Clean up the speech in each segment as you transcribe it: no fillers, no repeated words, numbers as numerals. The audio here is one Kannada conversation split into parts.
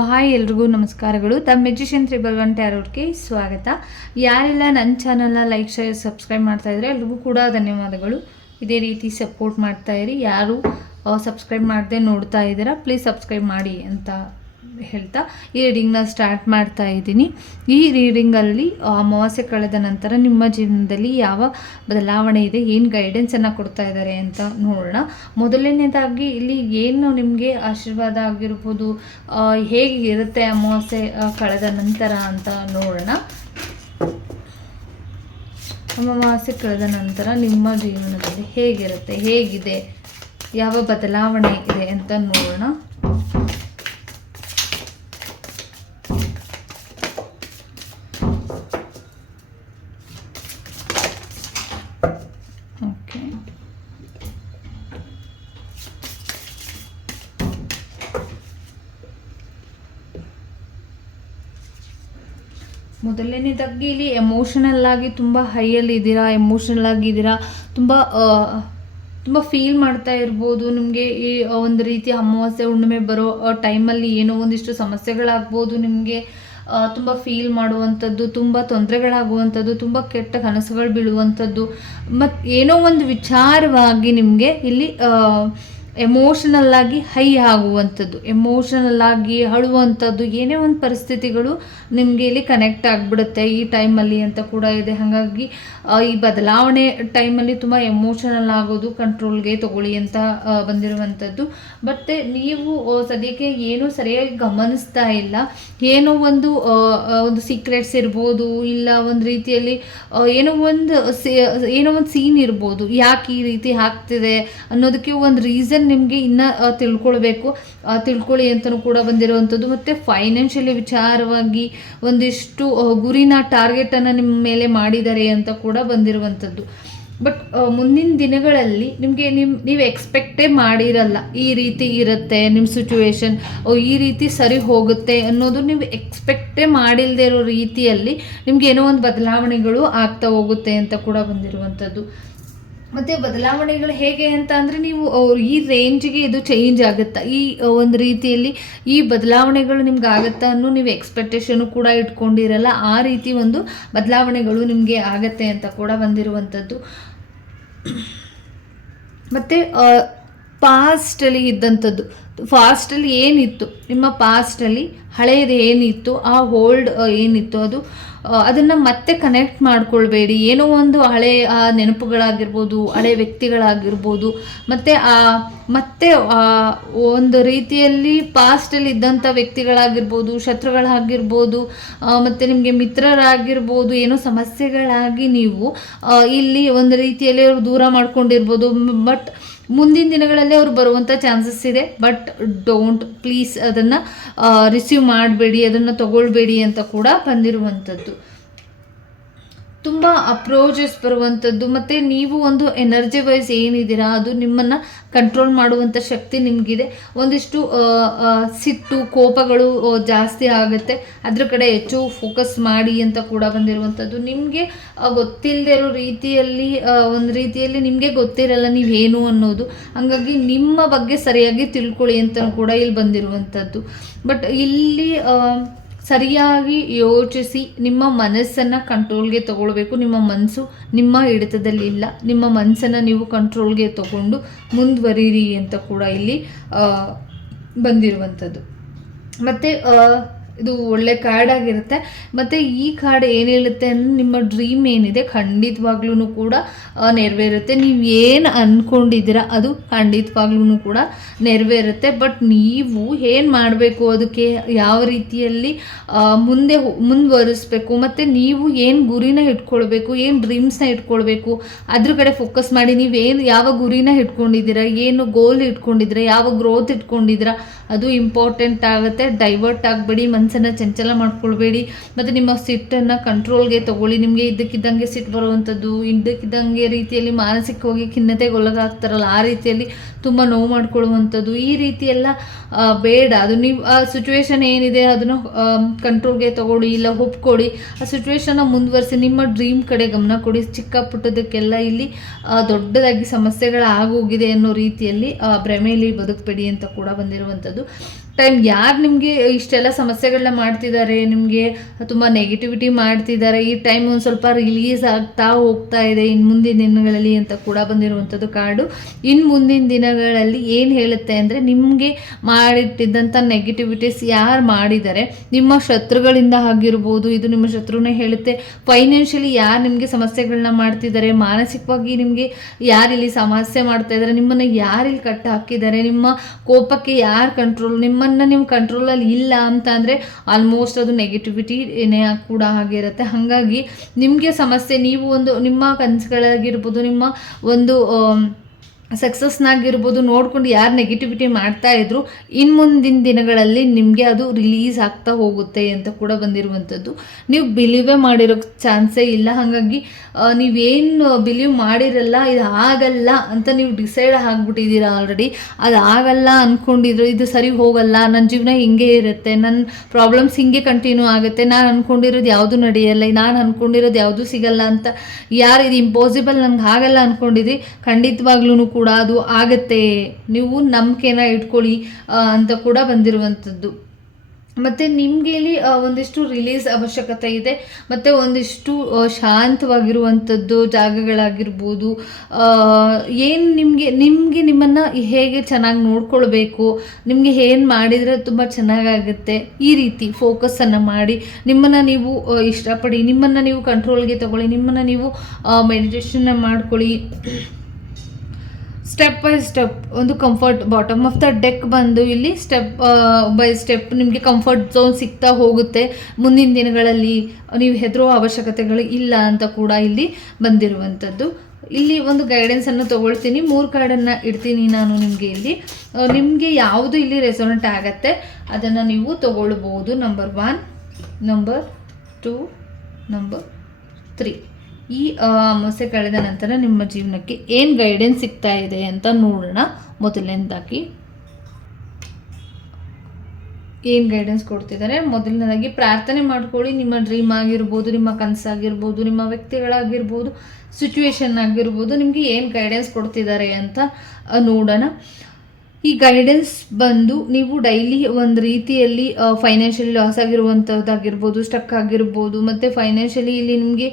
ಹಾಯ್ ಎಲ್ರಿಗೂ ನಮಸ್ಕಾರಗಳು. ದ ಮೆಜಿಷಿಯನ್ 111 ಟ್ಯಾರೋಟ್ಗೆ ಸ್ವಾಗತ. ಯಾರೆಲ್ಲ ನನ್ನ ಚಾನಲ್ನ ಲೈಕ್ ಶೇರ್ ಸಬ್ಸ್ಕ್ರೈಬ್ ಮಾಡ್ತಾ ಇದ್ರೆ ಎಲ್ರಿಗೂ ಕೂಡ ಧನ್ಯವಾದಗಳು. ಇದೇ ರೀತಿ ಸಪೋರ್ಟ್ ಮಾಡ್ತಾ ಇರಿ. ಯಾರು ಸಬ್ಸ್ಕ್ರೈಬ್ ಮಾಡದೆ ನೋಡ್ತಾ ಇದ್ದೀರಾ ಪ್ಲೀಸ್ ಸಬ್ಸ್ಕ್ರೈಬ್ ಮಾಡಿ ಅಂತ ಹೇಳ್ತಾ ಈ ರೀಡಿಂಗ್ನ ಸ್ಟಾರ್ಟ್ ಮಾಡ್ತಾ ಇದ್ದೀನಿ. ಈ ರೀಡಿಂಗಲ್ಲಿ ಅಮಾವಾಸ್ಯೆ ಕಳೆದ ನಂತರ ನಿಮ್ಮ ಜೀವನದಲ್ಲಿ ಯಾವ ಬದಲಾವಣೆ ಇದೆ, ಏನು ಗೈಡೆನ್ಸನ್ನು ಕೊಡ್ತಾ ಇದ್ದಾರೆ ಅಂತ ನೋಡೋಣ. ಮೊದಲನೇದಾಗಿ ಇಲ್ಲಿ ಏನು ನಿಮಗೆ ಆಶೀರ್ವಾದ ಆಗಿರ್ಬೋದು, ಹೇಗಿರುತ್ತೆ ಅಮಾವಾಸ್ಯೆ ಕಳೆದ ನಂತರ ಅಂತ ನೋಡೋಣ. ಅಮಾವಾಸ್ಯೆ ಕಳೆದ ನಂತರ ನಿಮ್ಮ ಜೀವನದಲ್ಲಿ ಹೇಗಿರುತ್ತೆ, ಹೇಗಿದೆ, ಯಾವ ಬದಲಾವಣೆ ಇದೆ ಅಂತ ನೋಡೋಣ. ಮೊದಲನೇದಾಗಿ ಇಲ್ಲಿ ಎಮೋಷನಲ್ ಆಗಿ ತುಂಬ ಹೈಯಲ್ಲಿ ಇದ್ದೀರಾ, ಎಮೋಷನಲ್ ಆಗಿದ್ದೀರಾ, ತುಂಬ ಫೀಲ್ ಮಾಡ್ತಾ ಇರ್ಬೋದು. ನಿಮಗೆ ಈ ಒಂದು ರೀತಿ ಅಮಾವಾಸ್ಯೆ ಹುಣ್ಣಿಮೆ ಬರೋ ಟೈಮಲ್ಲಿ ಏನೋ ಒಂದಿಷ್ಟು ಸಮಸ್ಯೆಗಳಾಗ್ಬೋದು, ನಿಮಗೆ ತುಂಬ ಫೀಲ್ ಮಾಡುವಂಥದ್ದು, ತುಂಬ ತೊಂದರೆಗಳಾಗುವಂಥದ್ದು, ತುಂಬ ಕೆಟ್ಟ ಕನಸುಗಳು ಬೀಳುವಂಥದ್ದು, ಮತ್ತು ಏನೋ ಒಂದು ವಿಚಾರವಾಗಿ ನಿಮಗೆ ಇಲ್ಲಿ ಎಮೋಷನಲ್ ಆಗಿ ಹೈ ಆಗುವಂಥದ್ದು, ಎಮೋಷನಲ್ ಆಗಿ ಅಳುವಂಥದ್ದು, ಏನೇ ಒಂದು ಪರಿಸ್ಥಿತಿಗಳು ನಿಮಗೆ ಇಲ್ಲಿ ಕನೆಕ್ಟ್ ಆಗಿಬಿಡುತ್ತೆ ಈ ಟೈಮಲ್ಲಿ ಅಂತ ಕೂಡ ಇದೆ. ಹಾಗಾಗಿ ಈ ಬದಲಾವಣೆ ಟೈಮಲ್ಲಿ ತುಂಬ ಎಮೋಷನಲ್ ಆಗೋದು ಕಂಟ್ರೋಲ್ಗೆ ತಗೊಳ್ಳಿ ಅಂತ ಬಂದಿರುವಂಥದ್ದು. ಮತ್ತು ನೀವು ಸದ್ಯಕ್ಕೆ ಏನೂ ಸರಿಯಾಗಿ ಗಮನಿಸ್ತಾ ಇಲ್ಲ, ಏನೋ ಒಂದು ಸೀಕ್ರೆಟ್ಸ್ ಇರ್ಬೋದು, ಇಲ್ಲ ಒಂದು ರೀತಿಯಲ್ಲಿ ಏನೋ ಒಂದು ಸೀನ್ ಇರ್ಬೋದು, ಯಾಕೆ ಈ ರೀತಿ ಆಗ್ತಿದೆ ಅನ್ನೋದಕ್ಕೆ ಒಂದು ರೀಸನ್ ನಿಮಗೆ ಇನ್ನು ತಿಳ್ಕೊಳ್ಳಿ ಅಂತಲೂ ಕೂಡ ಬಂದಿರುವಂಥದ್ದು. ಮತ್ತು ಫೈನಾನ್ಷಿಯಲಿ ವಿಚಾರವಾಗಿ ಒಂದಿಷ್ಟು ಗುರಿನ ಟಾರ್ಗೆಟನ್ನು ನಿಮ್ಮ ಮೇಲೆ ಮಾಡಿದ್ದಾರೆ ಅಂತ ಕೂಡ ಬಂದಿರುವಂಥದ್ದು. ಬಟ್ ಮುಂದಿನ ದಿನಗಳಲ್ಲಿ ನಿಮಗೆ ನೀವು ಎಕ್ಸ್ಪೆಕ್ಟೇ ಮಾಡಿರಲ್ಲ ಈ ರೀತಿ ಇರುತ್ತೆ ನಿಮ್ಮ ಸಿಚುವೇಶನ್, ಈ ರೀತಿ ಸರಿ ಹೋಗುತ್ತೆ ಅನ್ನೋದು ನೀವು ಎಕ್ಸ್ಪೆಕ್ಟೇ ಮಾಡಿಲ್ಲದೆ ಇರೋ ರೀತಿಯಲ್ಲಿ ನಿಮ್ಗೆ ಏನೋ ಒಂದು ಬದಲಾವಣೆಗಳು ಆಗ್ತಾ ಹೋಗುತ್ತೆ ಅಂತ ಕೂಡ ಬಂದಿರುವಂಥದ್ದು. ಮತ್ತು ಬದಲಾವಣೆಗಳು ಹೇಗೆ ಅಂತ ಅಂದರೆ ನೀವು ಈ ರೇಂಜಿಗೆ ಇದು ಚೇಂಜ್ ಆಗುತ್ತಾ, ಈ ಒಂದು ರೀತಿಯಲ್ಲಿ ಈ ಬದಲಾವಣೆಗಳು ನಿಮ್ಗೆ ಆಗುತ್ತಾ ಅನ್ನೋ ನೀವು ಎಕ್ಸ್ಪೆಕ್ಟೇಷನು ಕೂಡ ಇಟ್ಕೊಂಡಿರಲ್ಲ, ಆ ರೀತಿ ಒಂದು ಬದಲಾವಣೆಗಳು ನಿಮಗೆ ಆಗತ್ತೆ ಅಂತ ಕೂಡ ಬಂದಿರುವಂಥದ್ದು. ಮತ್ತು ಪಾಸ್ಟಲ್ಲಿ ಇದ್ದಂಥದ್ದು, ಫಾಸ್ಟಲ್ಲಿ ಏನಿತ್ತು ನಿಮ್ಮ ಪಾಸ್ಟಲ್ಲಿ ಹಳೆಯದು ಏನಿತ್ತು, ಆ ಓಲ್ಡ್ ಏನಿತ್ತು ಅದನ್ನು ಮತ್ತೆ ಕನೆಕ್ಟ್ ಮಾಡ್ಕೊಳ್ಬೇಡಿ. ಏನೋ ಒಂದು ಹಳೆ ನೆನಪುಗಳಾಗಿರ್ಬೋದು, ಹಳೆ ವ್ಯಕ್ತಿಗಳಾಗಿರ್ಬೋದು, ಮತ್ತೆ ಒಂದು ರೀತಿಯಲ್ಲಿ ಪಾಸ್ಟಲ್ಲಿ ಇದ್ದಂಥ ವ್ಯಕ್ತಿಗಳಾಗಿರ್ಬೋದು, ಶತ್ರುಗಳಾಗಿರ್ಬೋದು, ಮತ್ತು ನಿಮಗೆ ಮಿತ್ರರಾಗಿರ್ಬೋದು, ಏನೋ ಸಮಸ್ಯೆಗಳಾಗಿ ನೀವು ಇಲ್ಲಿ ಒಂದು ರೀತಿಯಲ್ಲಿ ಅವರು ದೂರ ಮಾಡ್ಕೊಂಡಿರ್ಬೋದು. ಬಟ್ ಮುಂದಿನ ದಿನಗಳಲ್ಲಿ ಅವರು ಬರುವಂಥ ಚಾನ್ಸಸ್ ಇದೆ. ಬಟ್ ಪ್ಲೀಸ್ ಅದನ್ನು ರಿಸೀವ್ ಮಾಡಬೇಡಿ, ಅದನ್ನು ತಗೊಳ್ಬೇಡಿ ಅಂತ ಕೂಡ ಬಂದಿರುವಂಥದ್ದು. ತುಂಬ ಅಪ್ರೋಚಸ್ ಬರುವಂಥದ್ದು, ಮತ್ತು ನೀವು ಒಂದು ಎನರ್ಜಿ ವೈಸ್ ಏನಿದ್ದೀರಾ ಅದು ನಿಮ್ಮನ್ನು ಕಂಟ್ರೋಲ್ ಮಾಡುವಂಥ ಶಕ್ತಿ ನಿಮಗಿದೆ. ಒಂದಿಷ್ಟು ಸಿಟ್ಟು ಕೋಪಗಳು ಜಾಸ್ತಿ ಆಗುತ್ತೆ, ಅದ್ರ ಕಡೆ ಹೆಚ್ಚು ಫೋಕಸ್ ಮಾಡಿ ಅಂತ ಕೂಡ ಬಂದಿರುವಂಥದ್ದು. ನಿಮಗೆ ಗೊತ್ತಿಲ್ಲದೆ ಇರೋ ರೀತಿಯಲ್ಲಿ ಒಂದು ರೀತಿಯಲ್ಲಿ ನಿಮಗೆ ಗೊತ್ತಿರಲ್ಲ ನೀವೇನು ಅನ್ನೋದು, ಹಾಗಾಗಿ ನಿಮ್ಮ ಬಗ್ಗೆ ಸರಿಯಾಗಿ ತಿಳ್ಕೊಳ್ಳಿ ಅಂತ ಕೂಡ ಇಲ್ಲಿ ಬಂದಿರುವಂಥದ್ದು. ಬಟ್ ಇಲ್ಲಿ ಸರಿಯಾಗಿ ಯೋಚಿಸಿ ನಿಮ್ಮ ಮನಸ್ಸನ್ನು ಕಂಟ್ರೋಲ್ಗೆ ತಗೊಳ್ಬೇಕು. ನಿಮ್ಮ ಮನಸ್ಸು ನಿಮ್ಮ ಹಿಡಿತದಲ್ಲಿ ಇಲ್ಲ, ನಿಮ್ಮ ಮನಸ್ಸನ್ನು ನೀವು ಕಂಟ್ರೋಲ್ಗೆ ತಗೊಂಡು ಮುಂದುವರಿರಿ ಅಂತ ಕೂಡ ಇಲ್ಲಿ ಬಂದಿರುವಂಥದ್ದು. ಮತ್ತು ಇದು ಒಳ್ಳೆ ಕಾರ್ಡ್ ಆಗಿರುತ್ತೆ. ಮತ್ತು ಈ ಕಾರ್ಡ್ ಏನು ಹೇಳುತ್ತೆ ಅಂದರೆ ನಿಮ್ಮ ಡ್ರೀಮ್ ಏನಿದೆ ಖಂಡಿತವಾಗ್ಲೂ ಕೂಡ ನೆರವೇರುತ್ತೆ. ನೀವು ಏನು ಅಂದ್ಕೊಂಡಿದ್ದೀರಾ ಅದು ಖಂಡಿತವಾಗ್ಲೂ ಕೂಡ ನೆರವೇರುತ್ತೆ. ಬಟ್ ನೀವು ಏನು ಮಾಡಬೇಕು, ಅದಕ್ಕೆ ಯಾವ ರೀತಿಯಲ್ಲಿ ಮುಂದುವರಿಸ್ಬೇಕು, ಮತ್ತು ನೀವು ಏನು ಗುರಿನ ಇಟ್ಕೊಳ್ಬೇಕು, ಏನು ಡ್ರೀಮ್ಸ್ನ ಇಟ್ಕೊಳ್ಬೇಕು, ಅದ್ರ ಕಡೆ ಫೋಕಸ್ ಮಾಡಿ. ನೀವೇನು ಯಾವ ಗುರಿನ ಇಟ್ಕೊಂಡಿದ್ದೀರಾ, ಏನು ಗೋಲ್ ಇಟ್ಕೊಂಡಿದ್ದೀರಾ, ಯಾವ ಗ್ರೋತ್ ಇಟ್ಕೊಂಡಿದ್ದೀರಾ ಅದು ಇಂಪಾರ್ಟೆಂಟ್ ಆಗುತ್ತೆ. ಡೈವರ್ಟ್ ಆಗಬೇಡಿ, ಮನಸ್ಸನ್ನು ಚಂಚಲ ಮಾಡ್ಕೊಳ್ಬೇಡಿ, ಮತ್ತು ನಿಮ್ಮ ಸಿಟ್ಟನ್ನು ಕಂಟ್ರೋಲ್ಗೆ ತಗೊಳ್ಳಿ. ನಿಮಗೆ ಇದ್ದಕ್ಕಿದ್ದಂಗೆ ಸಿಟ್ಟು ಬರುವಂಥದ್ದು, ಇದ್ದಕ್ಕಿದ್ದಂಗೆ ರೀತಿಯಲ್ಲಿ ಮಾನಸಿಕವಾಗಿ ಖಿನ್ನತೆಗೊಳಗಾಗ್ತಾರಲ್ಲ ಆ ರೀತಿಯಲ್ಲಿ ತುಂಬ ನೋವು ಮಾಡ್ಕೊಳ್ಳುವಂಥದ್ದು, ಈ ರೀತಿ ಎಲ್ಲ ಬೇಡ. ಅದು ನೀವು ಆ ಸಿಚುವೇಶನ್ ಏನಿದೆ ಅದನ್ನು ಕಂಟ್ರೋಲ್ಗೆ ತಗೊಳ್ಳಿ, ಇಲ್ಲ ಒಪ್ಕೊಡಿ, ಆ ಸಿಚುವೇಶನ್ನ ಮುಂದುವರಿಸಿ, ನಿಮ್ಮ ಡ್ರೀಮ್ ಕಡೆ ಗಮನ ಕೊಡಿ. ಚಿಕ್ಕ ಪುಟ್ಟದಕ್ಕೆಲ್ಲ ಇಲ್ಲಿ ದೊಡ್ಡದಾಗಿ ಸಮಸ್ಯೆಗಳಾಗೋಗಿದೆ ಅನ್ನೋ ರೀತಿಯಲ್ಲಿ ಭ್ರಮೆಯಲ್ಲಿ ಬದುಕಬೇಡಿ ಅಂತ ಕೂಡ ಬಂದಿರುವಂಥದ್ದು. ಟೈಮ್ ಯಾರು ನಿಮಗೆ ಇಷ್ಟೆಲ್ಲ ಸಮಸ್ಯೆಗಳನ್ನ ಮಾಡ್ತಿದ್ದಾರೆ, ನಿಮಗೆ ತುಂಬ ನೆಗೆಟಿವಿಟಿ ಮಾಡ್ತಿದ್ದಾರೆ, ಈ ಟೈಮ್ ಒಂದು ಸ್ವಲ್ಪ ರಿಲೀಸ್ ಆಗ್ತಾ ಹೋಗ್ತಾ ಇದೆ ಇನ್ನು ಮುಂದಿನ ದಿನಗಳಲ್ಲಿ ಅಂತ ಕೂಡ ಬಂದಿರುವಂಥದ್ದು ಕಾರ್ಡು. ಇನ್ನು ಮುಂದಿನ ದಿನಗಳಲ್ಲಿ ಏನು ಹೇಳುತ್ತೆ ಅಂದರೆ, ನಿಮಗೆ ಮಾಡಿಟ್ಟಿದ್ದಂಥ ನೆಗೆಟಿವಿಟೀಸ್ ಯಾರು ಮಾಡಿದ್ದಾರೆ, ನಿಮ್ಮ ಶತ್ರುಗಳಿಂದ ಆಗಿರ್ಬೋದು, ಇದು ನಿಮ್ಮ ಶತ್ರುನೇ ಹೇಳುತ್ತೆ. ಫೈನಾನ್ಷಿಯಲಿ ಯಾರು ನಿಮಗೆ ಸಮಸ್ಯೆಗಳನ್ನ ಮಾಡ್ತಿದ್ದಾರೆ, ಮಾನಸಿಕವಾಗಿ ನಿಮಗೆ ಯಾರಿಲ್ಲಿ ಸಮಸ್ಯೆ ಮಾಡ್ತಾ ಇದ್ದಾರೆ, ನಿಮ್ಮನ್ನು ಯಾರಿಲ್ಲಿ ಕಟ್ಟ ಹಾಕಿದ್ದಾರೆ, ನಿಮ್ಮ ಕೋಪಕ್ಕೆ ಯಾರು ಕಂಟ್ರೋಲ್, ನಿಮ್ಮನ್ನು ನೀವು ಕಂಟ್ರೋಲಲ್ಲಿ ಇಲ್ಲ ಅಂತ ಅಂದರೆ ಆಲ್ಮೋಸ್ಟ್ ಅದು ನೆಗೆಟಿವಿಟಿ ಏನೇ ಕೂಡ ಆಗಿರುತ್ತೆ. ಹಾಗಾಗಿ ನಿಮಗೆ ಸಮಸ್ಯೆ, ನೀವು ಒಂದು ನಿಮ್ಮ ಕನಸುಗಳಾಗಿರ್ಬೋದು, ನಿಮ್ಮ ಒಂದು ಸಕ್ಸಸ್ನಾಗಿರ್ಬೋದು ನೋಡ್ಕೊಂಡು ಯಾರು ನೆಗೆಟಿವಿಟಿ ಮಾಡ್ತಾ ಇದ್ರು, ಇನ್ನು ಮುಂದಿನ ದಿನಗಳಲ್ಲಿ ನಿಮಗೆ ಅದು ರಿಲೀಸ್ ಆಗ್ತಾ ಹೋಗುತ್ತೆ ಅಂತ ಕೂಡ ಬಂದಿರುವಂಥದ್ದು. ನೀವು ಬಿಲೀವೇ ಮಾಡಿರೋ ಚಾನ್ಸೇ ಇಲ್ಲ. ಹಾಗಾಗಿ ನೀವೇನು ಬಿಲೀವ್ ಮಾಡಿರಲ್ಲ, ಇದು ಆಗಲ್ಲ ಅಂತ ನೀವು ಡಿಸೈಡ್ ಆಗಿಬಿಟ್ಟಿದ್ದೀರಾ ಆಲ್ರೆಡಿ. ಅದು ಆಗಲ್ಲ ಅಂದ್ಕೊಂಡಿದ್ರು, ಇದು ಸರಿ ಹೋಗಲ್ಲ, ನನ್ನ ಜೀವನ ಹಿಂಗೆ ಇರುತ್ತೆ, ನನ್ನ ಪ್ರಾಬ್ಲಮ್ಸ್ ಹಿಂಗೆ ಕಂಟಿನ್ಯೂ ಆಗುತ್ತೆ, ನಾನು ಅಂದ್ಕೊಂಡಿರೋದು ಯಾವುದು ನಡೆಯಲ್ಲ, ನಾನು ಅಂದ್ಕೊಂಡಿರೋದು ಯಾವುದೂ ಸಿಗಲ್ಲ ಅಂತ ಯಾರು ಇದು ಇಂಪಾಸಿಬಲ್ ನನಗೆ ಆಗಲ್ಲ ಅಂದ್ಕೊಂಡಿದ್ರಿ, ಖಂಡಿತವಾಗ್ಲೂ ಕೂಡ ಅದು ಆಗುತ್ತೆ, ನೀವು ನಂಬಿಕೆನ ಇಟ್ಕೊಳ್ಳಿ ಅಂತ ಕೂಡ ಬಂದಿರುವಂಥದ್ದು. ಮತ್ತು ನಿಮಗೆ ಇಲ್ಲಿ ಒಂದಿಷ್ಟು ರಿಲೀಸ್ ಅವಶ್ಯಕತೆ ಇದೆ, ಮತ್ತು ಒಂದಿಷ್ಟು ಶಾಂತವಾಗಿರುವಂಥದ್ದು ಜಾಗಗಳಾಗಿರ್ಬೋದು, ಏನು ನಿಮಗೆ ನಿಮ್ಮನ್ನು ಹೇಗೆ ಚೆನ್ನಾಗಿ ನೋಡ್ಕೊಳ್ಬೇಕು, ನಿಮಗೆ ಏನು ಮಾಡಿದರೆ ತುಂಬ ಚೆನ್ನಾಗಾಗುತ್ತೆ, ಈ ರೀತಿ ಫೋಕಸನ್ನು ಮಾಡಿ ನಿಮ್ಮನ್ನು ನೀವು ಇಷ್ಟಪಡಿ, ನಿಮ್ಮನ್ನು ನೀವು ಕಂಟ್ರೋಲ್ಗೆ ತಗೊಳ್ಳಿ, ನಿಮ್ಮನ್ನು ನೀವು ಮೆಡಿಟೇಷನ್ನ ಮಾಡ್ಕೊಳ್ಳಿ. ಸ್ಟೆಪ್ ಬೈ ಸ್ಟೆಪ್ ಒಂದು comfort, bottom of the deck ಬಂದು ಇಲ್ಲಿ ಸ್ಟೆಪ್ ಬೈ ಸ್ಟೆಪ್ ನಿಮಗೆ ಕಂಫರ್ಟ್ ಝೋನ್ ಸಿಗ್ತಾ ಹೋಗುತ್ತೆ. ಮುಂದಿನ ದಿನಗಳಲ್ಲಿ ನೀವು ಹೆದರೋ ಅವಶ್ಯಕತೆಗಳು ಇಲ್ಲ ಅಂತ ಕೂಡ ಇಲ್ಲಿ ಬಂದಿರುವಂಥದ್ದು. ಇಲ್ಲಿ ಒಂದು ಗೈಡೆನ್ಸನ್ನು ತೊಗೊಳ್ತೀನಿ, 3 ಕಾರ್ಡನ್ನು ಇಡ್ತೀನಿ ನಾನು ನಿಮಗೆ. ಇಲ್ಲಿ ನಿಮಗೆ ಯಾವುದು ಇಲ್ಲಿ ರೆಸೊನೆಂಟ್ ಆಗುತ್ತೆ ಅದನ್ನು ನೀವು ತೊಗೊಳ್ಬೋದು. Number 1, number 2, number 3. ಈ ಅಮಾವಾಸ್ಯೆ ಕಳೆದ ನಂತರ ನಿಮ್ಮ ಜೀವನಕ್ಕೆ ಏನು ಗೈಡೆನ್ಸ್ ಸಿಗ್ತಾ ಇದೆ ಅಂತ ನೋಡೋಣ. ಮೊದಲನೇದಾಗಿ ಏನು ಗೈಡೆನ್ಸ್ ಕೊಡ್ತಿದ್ದಾರೆ, ಮೊದಲನೇದಾಗಿ ಪ್ರಾರ್ಥನೆ ಮಾಡ್ಕೊಳ್ಳಿ. ನಿಮ್ಮ ಡ್ರೀಮ್ ಆಗಿರ್ಬೋದು, ನಿಮ್ಮ ಕನಸಾಗಿರ್ಬೋದು, ನಿಮ್ಮ ವ್ಯಕ್ತಿಗಳಾಗಿರ್ಬೋದು, ಸಿಚುವೇಶನ್ ಆಗಿರ್ಬೋದು, ನಿಮಗೆ ಏನು ಗೈಡೆನ್ಸ್ ಕೊಡ್ತಿದ್ದಾರೆ ಅಂತ ನೋಡೋಣ. ಈ ಗೈಡೆನ್ಸ್ ಬಂದು ನೀವು ಡೈಲಿ ಒಂದು ರೀತಿಯಲ್ಲಿ ಫೈನಾನ್ಷಿಯಲಿ ಲಾಸ್ ಆಗಿರುವಂಥದ್ದಾಗಿರ್ಬೋದು, ಸ್ಟಕ್ ಆಗಿರ್ಬೋದು, ಮತ್ತು ಫೈನಾನ್ಷಿಯಲಿ ಇಲ್ಲಿ ನಿಮಗೆ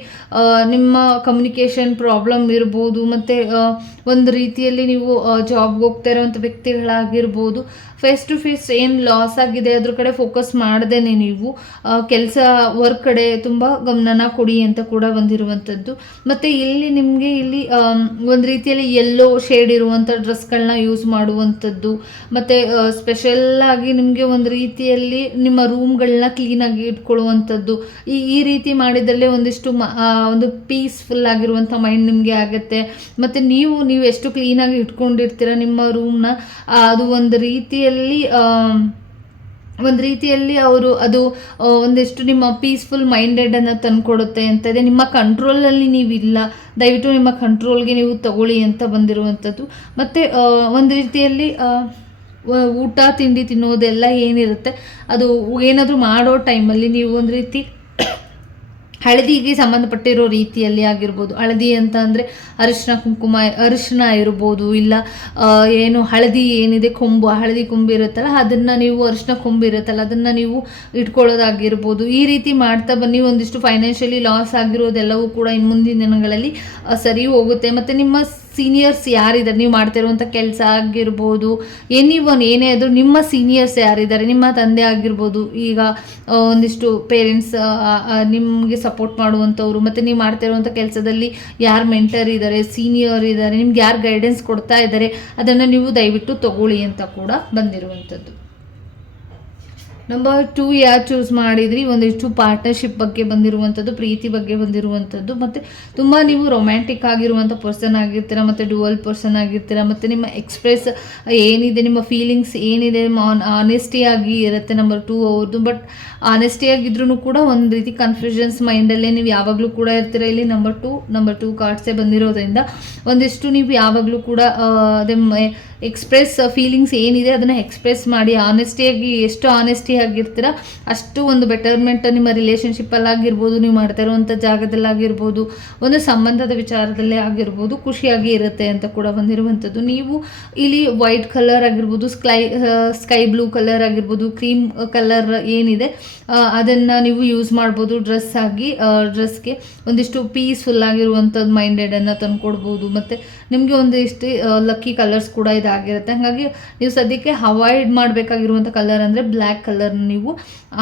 ನಿಮ್ಮ ಕಮ್ಯುನಿಕೇಷನ್ ಪ್ರಾಬ್ಲಮ್ ಇರ್ಬೋದು, ಮತ್ತು ಒಂದು ರೀತಿಯಲ್ಲಿ ನೀವು ಜಾಬ್ಗೆ ಹೋಗ್ತಾ ಇರೋವಂಥ ವ್ಯಕ್ತಿಗಳಾಗಿರ್ಬೋದು, ಫೇಸ್ ಟು ಫೇಸ್ ಏನು ಲಾಸ್ ಆಗಿದೆ ಅದ್ರ ಕಡೆ ಫೋಕಸ್ ಮಾಡ್ದೇನೆ ನೀವು ಕೆಲಸ ವರ್ಕ್ ಕಡೆ ತುಂಬ ಗಮನನ ಕೊಡಿ ಅಂತ ಕೂಡ ಬಂದಿರುವಂಥದ್ದು. ಮತ್ತು ಇಲ್ಲಿ ನಿಮಗೆ ಇಲ್ಲಿ ಒಂದು ರೀತಿಯಲ್ಲಿ ಎಲ್ಲೋ ಶೇಡ್ ಇರುವಂಥ ಡ್ರೆಸ್ಗಳನ್ನ ಯೂಸ್ ಮಾಡುವಂಥದ್ದು, ಮತ್ತು ಸ್ಪೆಷಲ್ಲಾಗಿ ನಿಮಗೆ ಒಂದು ರೀತಿಯಲ್ಲಿ ನಿಮ್ಮ ರೂಮ್ಗಳನ್ನ ಕ್ಲೀನಾಗಿ ಇಟ್ಕೊಳ್ಳುವಂಥದ್ದು, ಈ ರೀತಿ ಮಾಡಿದ್ರಲ್ಲೇ ಒಂದಿಷ್ಟು ಒಂದು ಪೀಸ್ಫುಲ್ ಆಗಿರುವಂಥ ಮೈಂಡ್ ನಿಮಗೆ ಆಗುತ್ತೆ. ಮತ್ತು ನೀವು ಎಷ್ಟು ಕ್ಲೀನಾಗಿ ಇಟ್ಕೊಂಡಿರ್ತೀರ ನಿಮ್ಮ ರೂಮ್ನ, ಅದು ಒಂದು ರೀತಿಯಲ್ಲಿ ಅವರು ಅದು ಒಂದಿಷ್ಟು ನಿಮ್ಮ ಪೀಸ್ಫುಲ್ ಮೈಂಡೆಡನ್ನು ತಂದುಕೊಡುತ್ತೆ ಅಂತ ಇದೆ. ನಿಮ್ಮ ಕಂಟ್ರೋಲಲ್ಲಿ ನೀವಿಲ್ಲ, ದಯವಿಟ್ಟು ನಿಮ್ಮ ಕಂಟ್ರೋಲ್ಗೆ ನೀವು ತಗೊಳ್ಳಿ ಅಂತ ಬಂದಿರುವಂಥದ್ದು. ಮತ್ತು ಒಂದು ರೀತಿಯಲ್ಲಿ ಊಟ ತಿಂಡಿ ತಿನ್ನೋದೆಲ್ಲ ಏನಿರುತ್ತೆ ಅದು ಏನಾದರೂ ಮಾಡೋ ಟೈಮಲ್ಲಿ ನೀವು ಒಂದು ರೀತಿ ಹಳದಿಗೆ ಸಂಬಂಧಪಟ್ಟಿರೋ ರೀತಿಯಲ್ಲಿ ಆಗಿರ್ಬೋದು. ಹಳದಿ ಅಂತ ಅಂದರೆ ಅರಿಶಿನ ಕುಂಕುಮ, ಅರಿಶಿನ ಇರ್ಬೋದು, ಇಲ್ಲ ಏನು ಹಳದಿ ಏನಿದೆ ಕೊಂಬು, ಹಳದಿ ಕೊಂಬು ಇರುತ್ತಲ್ಲ ಅದನ್ನು ನೀವು, ಅರಿಶಿನ ಕೊಂಬು ಇರುತ್ತಲ್ಲ ಅದನ್ನು ನೀವು ಇಟ್ಕೊಳ್ಳೋದಾಗಿರ್ಬೋದು. ಈ ರೀತಿ ಮಾಡ್ತಾ ಬನ್ನಿ. ಒಂದಿಷ್ಟು ಫೈನಾನ್ಷಿಯಲಿ ಲಾಸ್ ಆಗಿರೋದೆಲ್ಲವೂ ಕೂಡ ಇನ್ನು ಮುಂದಿನ ದಿನಗಳಲ್ಲಿ ಸರಿ ಹೋಗುತ್ತೆ. ಮತ್ತು ನಿಮ್ಮ ಸೀನಿಯರ್ಸ್ ಯಾರಿದ್ದಾರೆ, ನೀವು ಮಾಡ್ತಿರುವಂಥ ಕೆಲಸ ಆಗಿರ್ಬೋದು, ಏನೇ ಆದರೂ ನಿಮ್ಮ ಸೀನಿಯರ್ಸ್ ಯಾರಿದ್ದಾರೆ, ನಿಮ್ಮ ತಂದೆ ಆಗಿರ್ಬೋದು, ಈಗ ಒಂದಿಷ್ಟು ಪೇರೆಂಟ್ಸ್ ನಿಮಗೆ ಸಪೋರ್ಟ್ ಮಾಡುವಂಥವ್ರು, ಮತ್ತು ನೀವು ಮಾಡ್ತಿರುವಂಥ ಕೆಲಸದಲ್ಲಿ ಯಾರು ಮೆಂಟರ್ ಇದ್ದಾರೆ, ಸೀನಿಯರ್ ಇದ್ದಾರೆ, ನಿಮ್ಗೆ ಯಾರು ಗೈಡೆನ್ಸ್ ಕೊಡ್ತಾ ಇದ್ದಾರೆ ಅದನ್ನು ನೀವು ದಯವಿಟ್ಟು ತಗೊಳ್ಳಿ ಅಂತ ಕೂಡ ಬಂದಿರುವಂಥದ್ದು. ನಂಬರ್ 2 ಯಾರು ಚೂಸ್ ಮಾಡಿದ್ರಿ, ಒಂದಿಷ್ಟು ಪಾರ್ಟ್ನರ್ಶಿಪ್ ಬಗ್ಗೆ ಬಂದಿರುವಂಥದ್ದು, ಪ್ರೀತಿ ಬಗ್ಗೆ ಬಂದಿರುವಂಥದ್ದು, ಮತ್ತು ತುಂಬ ನೀವು ರೊಮ್ಯಾಂಟಿಕ್ ಆಗಿರುವಂಥ ಪರ್ಸನ್ ಆಗಿರ್ತೀರ, ಮತ್ತು ಡ್ಯುವಲ್ ಪರ್ಸನ್ ಆಗಿರ್ತೀರ, ಮತ್ತು ನಿಮ್ಮ ಎಕ್ಸ್ಪ್ರೆಸ್ ಏನಿದೆ, ನಿಮ್ಮ ಫೀಲಿಂಗ್ಸ್ ಏನಿದೆ ಆನೆಸ್ಟಿಯಾಗಿ ಇರುತ್ತೆ ನಂಬರ್ 2 ಅವ್ರದ್ದು. ಬಟ್ ಆನೆಸ್ಟಿಯಾಗಿದ್ರೂ ಕೂಡ ಒಂದು ರೀತಿ ಕನ್ಫ್ಯೂಷನ್ಸ್ ಮೈಂಡಲ್ಲೇ ನೀವು ಯಾವಾಗಲೂ ಕೂಡ ಇರ್ತೀರ. ಇಲ್ಲಿ ನಂಬರ್ 2 ಕಾರ್ಡ್ಸೇ ಬಂದಿರೋದ್ರಿಂದ ಒಂದಿಷ್ಟು ನೀವು ಯಾವಾಗಲೂ ಕೂಡ ಎಕ್ಸ್ಪ್ರೆಸ್ ಫೀಲಿಂಗ್ಸ್ ಏನಿದೆ ಅದನ್ನು ಎಕ್ಸ್ಪ್ರೆಸ್ ಮಾಡಿ, ಆನೆಸ್ಟಿಯಾಗಿ ಎಷ್ಟು ಆನೆಸ್ಟಿ ಖುಷಿಯಾಗಿರ್ತೀರ. ಅಷ್ಟು ಒಂದು ಬೆಟರ್ಮೆಂಟ್ ನಿಮ್ಮ ರಿಲೇಷನ್ಶಿಪ್ಪಲ್ಲಾಗಿರ್ಬೋದು, ನೀವು ಮಾಡ್ತಾ ಇರುವಂಥ ಜಾಗದಲ್ಲಾಗಿರ್ಬೋದು, ಒಂದು ಸಂಬಂಧದ ವಿಚಾರದಲ್ಲೇ ಆಗಿರ್ಬೋದು, ಖುಷಿಯಾಗಿ ಇರುತ್ತೆ ಅಂತ ಕೂಡ ಬಂದಿರುವಂಥದ್ದು. ನೀವು ಇಲ್ಲಿ ವೈಟ್ ಕಲರ್ ಆಗಿರ್ಬೋದು, ಸ್ಕೈ ಬ್ಲೂ ಕಲರ್ ಆಗಿರ್ಬೋದು, ಕ್ರೀಮ್ ಕಲರ್ ಏನಿದೆ ಅದನ್ನು ನೀವು ಯೂಸ್ ಮಾಡ್ಬೋದು ಡ್ರೆಸ್ಗೆ ಒಂದಿಷ್ಟು ಪೀಸ್ಫುಲ್ ಆಗಿರುವಂಥದ್ದು ಮೈಂಡೆಡನ್ನು ತಂದುಕೊಡ್ಬೋದು. ಮತ್ತು ನಿಮಗೆ ಒಂದಿಷ್ಟು ಲಕ್ಕಿ ಕಲರ್ಸ್ ಕೂಡ ಇದಾಗಿರುತ್ತೆ. ಹಾಗಾಗಿ ನೀವು ಸದ್ಯಕ್ಕೆ ಅವಾಯ್ಡ್ ಮಾಡಬೇಕಾಗಿರುವಂಥ ಕಲರ್ ಅಂದರೆ ಬ್ಲ್ಯಾಕ್ ಕಲರ್ನ ನೀವು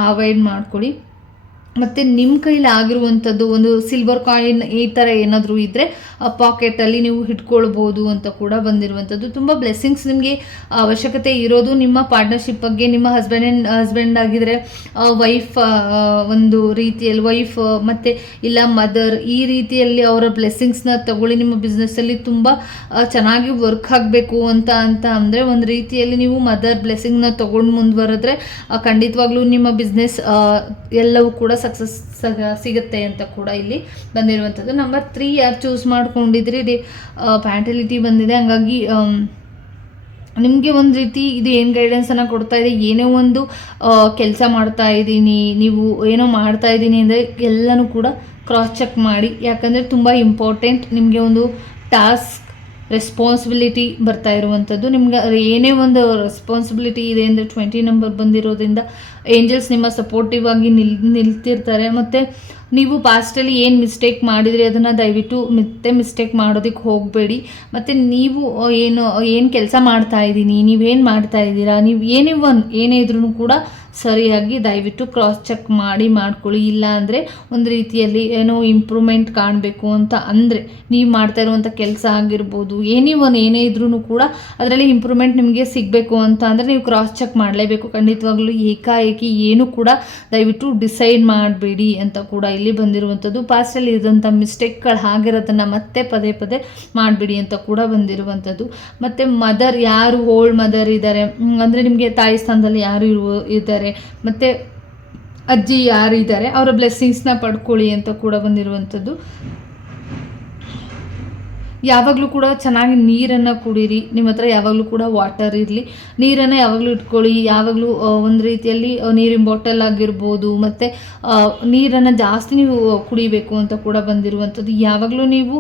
ಅವಾಯ್ಡ್ ಮಾಡ್ಕೊಳ್ಳಿ. ಮತ್ತು ನಿಮ್ಮ ಕೈಲಿ ಆಗಿರುವಂಥದ್ದು ಒಂದು ಸಿಲ್ವರ್ ಕಾಯಿನ್ ಈ ಥರ ಏನಾದರೂ ಇದ್ದರೆ ಪಾಕೆಟಲ್ಲಿ ನೀವು ಇಟ್ಕೊಳ್ಬೋದು ಅಂತ ಕೂಡ ಬಂದಿರುವಂಥದ್ದು. ತುಂಬ ಬ್ಲೆಸ್ಸಿಂಗ್ಸ್ ನಿಮಗೆ ಅವಶ್ಯಕತೆ ಇರೋದು ನಿಮ್ಮ ಪಾರ್ಟ್ನರ್ಶಿಪ್ ಬಗ್ಗೆ. ನಿಮ್ಮ ಹಸ್ಬೆಂಡ್ ಆಗಿದ್ರೆ ವೈಫ್ ಒಂದು ರೀತಿಯಲ್ಲಿ ವೈಫ್ ಮತ್ತು ಇಲ್ಲ ಮದರ್, ಈ ರೀತಿಯಲ್ಲಿ ಅವರ ಬ್ಲೆಸ್ಸಿಂಗ್ಸ್ನ ತಗೊಳ್ಳಿ. ನಿಮ್ಮ ಬಿಸ್ನೆಸ್ಸಲ್ಲಿ ತುಂಬ ಚೆನ್ನಾಗಿ ವರ್ಕ್ ಆಗಬೇಕು ಅಂತ ಅಂದರೆ ಒಂದು ರೀತಿಯಲ್ಲಿ ನೀವು ಮದರ್ ಬ್ಲೆಸ್ಸಿಂಗ್ನ ತೊಗೊಂಡು ಮುಂದುವರೆದ್ರೆ ಖಂಡಿತವಾಗ್ಲೂ ನಿಮ್ಮ ಬಿಸ್ನೆಸ್ ಎಲ್ಲವೂ ಕೂಡ ಸಕ್ಸಸ್ ಸಿಗುತ್ತೆ ಅಂತ ಕೂಡ ಇಲ್ಲಿ ಬಂದಿರುವಂಥದ್ದು. ನಂಬರ್ 3 ಯಾರು ಚೂಸ್ ಮಾಡ್ಕೊಂಡಿದ್ರಿ ಫ್ಯಾಟಿಲಿಟಿ ಬಂದಿದೆ. ಹಂಗಾಗಿ ನಿಮಗೆ ಒಂದು ರೀತಿ ಇದು ಏನು ಗೈಡೆನ್ಸನ್ನು ಕೊಡ್ತಾ ಇದೆ, ಏನೇ ಒಂದು ಕೆಲಸ ಮಾಡ್ತಾ ಇದ್ದೀನಿ, ನೀವು ಏನೋ ಮಾಡ್ತಾ ಇದ್ದೀನಿ ಅಂದರೆ ಎಲ್ಲನೂ ಕೂಡ ಕ್ರಾಸ್ ಚೆಕ್ ಮಾಡಿ. ಯಾಕಂದರೆ ತುಂಬ ಇಂಪಾರ್ಟೆಂಟ್. ನಿಮಗೆ ಒಂದು ಟಾಸ್ಕ್ ರೆಸ್ಪಾನ್ಸಿಬಿಲಿಟಿ ಬರ್ತಾ ಇರುವಂಥದ್ದು. ನಿಮ್ಗೆ ಏನೇ ಒಂದು ರೆಸ್ಪಾನ್ಸಿಬಿಲಿಟಿ ಇದೆ ಅಂದರೆ 20 ನಂಬರ್ ಬಂದಿರೋದ್ರಿಂದ ಏಂಜಲ್ಸ್ ನಿಮ್ಮ ಸಪೋರ್ಟಿವ್ ಆಗಿ ನಿಲ್ತಿರ್ತಾರೆ. ಮತ್ತು ನೀವು ಪಾಸ್ಟಲ್ಲಿ ಏನು ಮಿಸ್ಟೇಕ್ ಮಾಡಿದ್ರಿ ಅದನ್ನು ದಯವಿಟ್ಟು ಮತ್ತೆ ಮಿಸ್ಟೇಕ್ ಮಾಡೋದಕ್ಕೆ ಹೋಗಬೇಡಿ. ಮತ್ತು ನೀವು ಏನು ಕೆಲಸ ಮಾಡ್ತಾ ಇದ್ದೀನಿ, ನೀವೇನು ಮಾಡ್ತಾ ಇದ್ದೀರಾ, ನೀವು ಏನೇ ಇದ್ರೂ ಕೂಡ ಸರಿಯಾಗಿ ದಯವಿಟ್ಟು ಕ್ರಾಸ್ ಚೆಕ್ ಮಾಡ್ಕೊಳ್ಳಿ. ಇಲ್ಲ ಅಂದರೆ ಒಂದು ರೀತಿಯಲ್ಲಿ ಏನೋ ಇಂಪ್ರೂವ್ಮೆಂಟ್ ಕಾಣಬೇಕು ಅಂತ ಅಂದರೆ ನೀವು ಮಾಡ್ತಾ ಇರುವಂಥ ಕೆಲಸ ಆಗಿರ್ಬೋದು, ಏನೇ ಇದ್ರೂ ಕೂಡ ಅದರಲ್ಲಿ ಇಂಪ್ರೂವ್ಮೆಂಟ್ ನಿಮಗೆ ಸಿಗಬೇಕು ಅಂತ ಅಂದರೆ ನೀವು ಕ್ರಾಸ್ ಚೆಕ್ ಮಾಡಲೇಬೇಕು. ಖಂಡಿತವಾಗ್ಲೂ ಏಕಾಏಕಿ ಏನು ಕೂಡ ದಯವಿಟ್ಟು ಡಿಸೈಡ್ ಮಾಡಬೇಡಿ ಅಂತ ಕೂಡ ಇಲ್ಲಿ ಬಂದಿರುವಂಥದ್ದು. ಪಾಸ್ಟಲ್ಲಿ ಇದ್ದಂಥ ಮಿಸ್ಟೇಕ್ಗಳು ಆಗಿರೋದನ್ನು ಮತ್ತೆ ಪದೇ ಮಾಡಬೇಡಿ ಅಂತ ಕೂಡ ಬಂದಿರುವಂಥದ್ದು. ಮತ್ತು ಮದರ್, ಯಾರು ಓಲ್ಡ್ ಮದರ್ ಇದ್ದಾರೆ ಅಂದರೆ ನಿಮಗೆ ತಾಯಿ ಸ್ಥಾನದಲ್ಲಿ ಯಾರು ಇದ್ದಾರೆ, ಮತ್ತು ಅಜ್ಜಿ ಯಾರು ಇದ್ದಾರೆ ಅವರ ಬ್ಲೆಸ್ಸಿಂಗ್ಸ್ನ ಪಡ್ಕೊಳ್ಳಿ ಅಂತ ಕೂಡ ಬಂದಿರುವಂಥದ್ದು. ಯಾವಾಗಲೂ ಕೂಡ ಚೆನ್ನಾಗಿ ನೀರನ್ನು ಕುಡೀರಿ. ನಿಮ್ಮ ಹತ್ರ ಯಾವಾಗಲೂ ಕೂಡ ವಾಟರ್ ಇರಲಿ, ನೀರನ್ನು ಯಾವಾಗಲೂ ಇಟ್ಕೊಳ್ಳಿ. ಯಾವಾಗಲೂ ಒಂದು ರೀತಿಯಲ್ಲಿ ನೀರಿನ ಬಾಟಲ್ ಆಗಿರ್ಬೋದು, ಮತ್ತು ನೀರನ್ನು ಜಾಸ್ತಿ ನೀವು ಕುಡಿಬೇಕು ಅಂತ ಕೂಡ ಬಂದಿರುವಂಥದ್ದು. ಯಾವಾಗಲೂ ನೀವು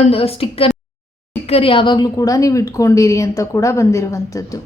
ಒಂದು ಸ್ಟಿಕ್ಕರ್ ಯಾವಾಗಲೂ ಕೂಡ ನೀವು ಇಟ್ಕೊಂಡಿರಿ ಅಂತ ಕೂಡ ಬಂದಿರುವಂಥದ್ದು.